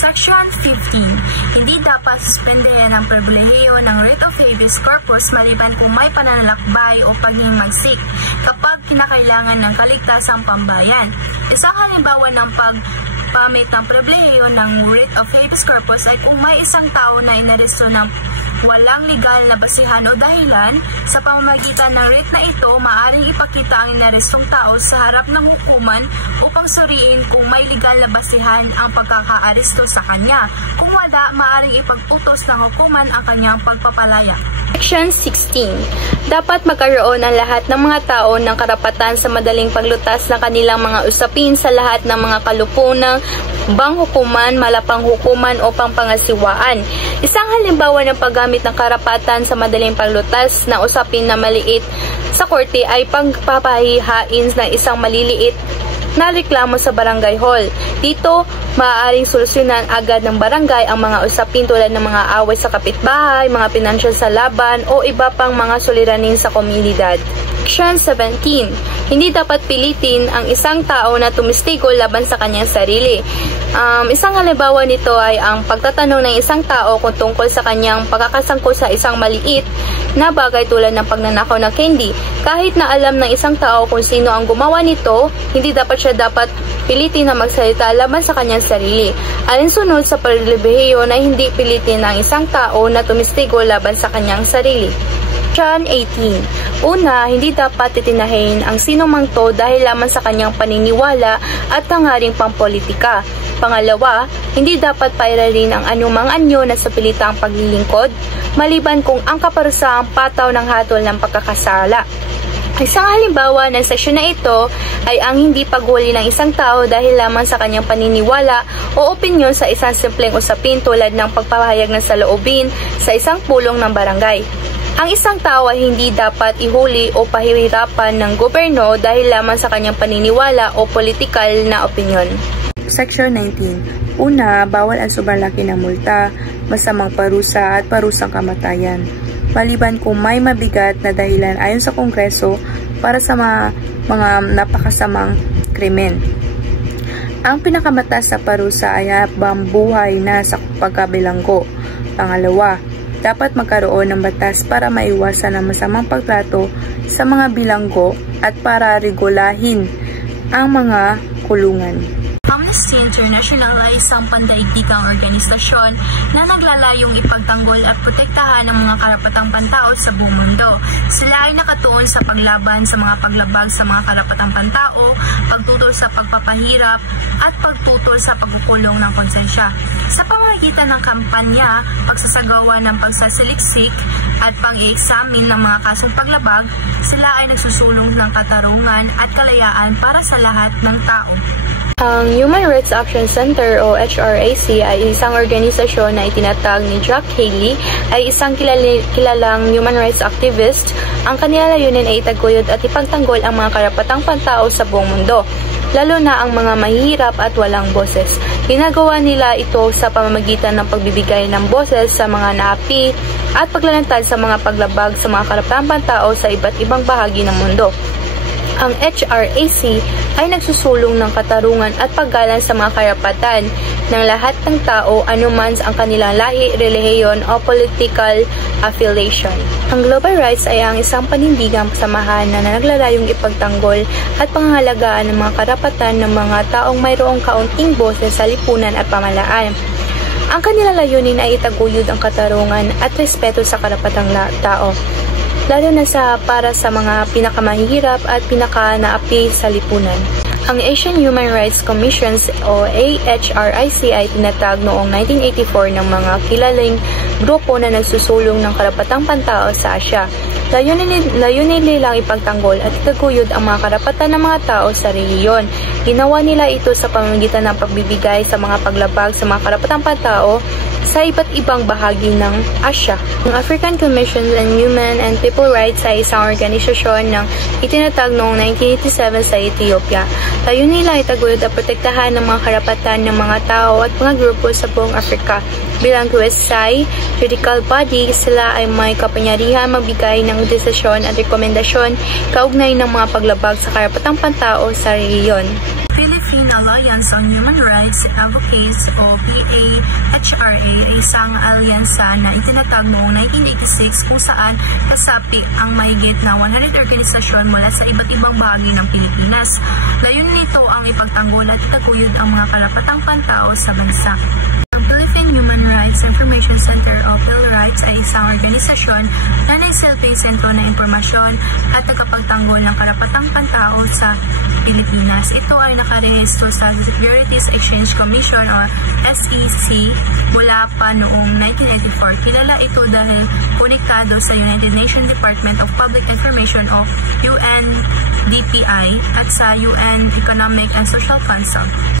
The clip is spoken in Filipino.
Section 15. Hindi dapat suspendehan ang pribilehiyo ng writ of habeas corpus maliban kung may pananalakbay o paghihimagsik kapag kinakailangan ng kaligtasang pambayan. Isang halimbawa ng pagpamit ng pribilehiyo ng writ of habeas corpus ay kung may isang tao na inaresto ng walang legal na basihan o dahilan. Sa pamamagitan ng writ na ito, maaaring ipakita ang inarestong tao sa harap ng hukuman upang suriin kung may legal na basihan ang pagkakaaresto sa kanya. Kung wala, maaaring ipagputos ng hukuman ang kanyang pagpapalaya. Section 16. Dapat magkaroon ang lahat ng mga tao ng karapatan sa madaling paglutas ng kanilang mga usapin sa lahat ng mga kalupunang banghukuman, malapanghukuman o pangpangasiwaan. Isang halimbawa ng paggamit ng karapatan sa madaling paglutas ng usapin na maliit sa korte ay pagpapahihain ng isang maliliit na reklamo sa barangay hall. Dito, maaaring solusyonan agad ng barangay ang mga usapin tulad ng mga away sa kapitbahay, mga pinansyal sa laban o iba pang mga suliranin sa komunidad. Section 17. Hindi dapat pilitin ang isang tao na tumistigo laban sa kanyang sarili. Isang halimbawa nito ay ang pagtatanong ng isang tao kung tungkol sa kanyang pagkakasangkot sa isang maliit na bagay tulad ng pagnanakaw ng candy. Kahit na alam ng isang tao kung sino ang gumawa nito, hindi dapat pilitin na magsalita laban sa kanyang sarili. Alinsunod sa pribilehiyo na hindi pilitin ang isang tao na tumistigo laban sa kanyang sarili. Section 18. Una, hindi dapat titinahin ang sinumang to dahil lamang sa kanyang paniniwala at hangaring pampolitika. Pangalawa, hindi dapat pairalin ang anumang anyo na sa pilitang paglilingkod, maliban kung ang kaparusahang pataw ng hatol ng pagkakasala. Isang halimbawa ng seksyon na ito ay ang hindi paghuli ng isang tao dahil lamang sa kanyang paniniwala o opinyon sa isang simpleng usapin tulad ng pagpapahayag ng saloobin sa isang pulong ng barangay. Ang isang tao ay hindi dapat ihuli o pahihirapan ng gobyerno dahil lamang sa kanyang paniniwala o politikal na opinyon. Section 19. Una, bawal ang sobrang laki ng multa, masamang parusa at parusang kamatayan, maliban kung may mabigat na dahilan ayon sa Kongreso para sa mga napakasamang krimen. Ang pinakamataas na parusa ay habang buhay na sa pagkabilanggo. Pangalawa, dapat magkaroon ng batas para maiwasan ang masamang pagtrato sa mga bilanggo at para regulahin ang mga kulungan. Amnesty International ay isang pandaigdigang organisasyon na naglalayong ipagtanggol at protektahan ang mga karapatang pantao sa buong mundo. Sila ay nakatuon sa paglaban sa mga paglabag sa mga karapatang pantao, pagtutol sa pagpapahirap, at pagtutol sa pagkukulong ng konsensya. Sa pamamagitan ng kampanya, pagsasagawa ng pagsasaliksik at pag-i-examine ng mga kasong paglabag, sila ay nagsusulong ng katarungan at kalayaan para sa lahat ng tao. Ang Human Rights Action Center o HRAC ay isang organisasyon na itinatag ni Jack Haley, ay isang kilalang human rights activist. Ang kanilang layunin ay itaguyod at ipagtanggol ang mga karapatang pantao sa buong mundo, lalo na ang mga mahihirap at walang boses. Ginagawa nila ito sa pamamagitan ng pagbibigay ng boses sa mga naapi at paglalantad sa mga paglabag sa mga karapatang pantao sa iba't ibang bahagi ng mundo. Ang HRAC ay nagsusulong ng katarungan at paggalang sa mga karapatan ng lahat ng tao anuman ang kanilang lahi, relihiyon o political affiliation. Ang Global Rights ay ang isang panindigang samahan na naglalayong ipagtanggol at pangangalagaan ng mga karapatan ng mga taong mayroong kaunting boses sa lipunan at pamahalaan. Ang kanilang layunin ay itaguyod ang katarungan at respeto sa karapatang tao, lalo na para sa mga pinakamahirap at pinakanaapi sa lipunan. Ang Asian Human Rights Commission o AHRIC ay tinatag noong 1984 ng mga kilalang grupo na nagsusulong ng karapatang pantao sa Asya. Layunin nilang ipagtanggol at itaguyod ang mga karapatan ng mga tao sa relihiyon. Ginawa nila ito sa pamamagitan ng pagbibigay sa mga paglabag sa mga karapatang pantao sa iba't ibang bahagi ng Asya. Ang African Commission on Human and People Rights ay isang organisasyon ng itinatag noong 1987 sa Ethiopia. Layunin nila itaguyod at protektahan ng mga karapatan ng mga tao at mga grupo sa buong Afrika. Bilang QSI, judicial body, sila ay may kapangyarihan magbigay ng desisyon at rekomendasyon kaugnay ng mga paglabag sa karapatang pantao sa rehiyon. Philip Philippine Alliance on Human Rights Advocates o PAHRA ay isang alyansa na itinatag noong 1986 kung saan kasapi ang mahigit na 100 organisasyon mula sa iba't ibang bahagi ng Pilipinas. Layunin nito ang ipagtanggol at itaguyod ang mga karapatang pantao sa bansa. Ang Philippine Human Rights Information Center o PhilRights ay isang organisasyon na naisilbing sentro ng impormasyon at tagapagtanggol ng karapatang pantao sa Pilipinas. Ito ay nakarehistro sa Securities Exchange Commission o SEC mula pa noong 1984. Kilala ito dahil konektado sa United Nations Department of Public Information o UNDPI at sa UN Economic and Social Council.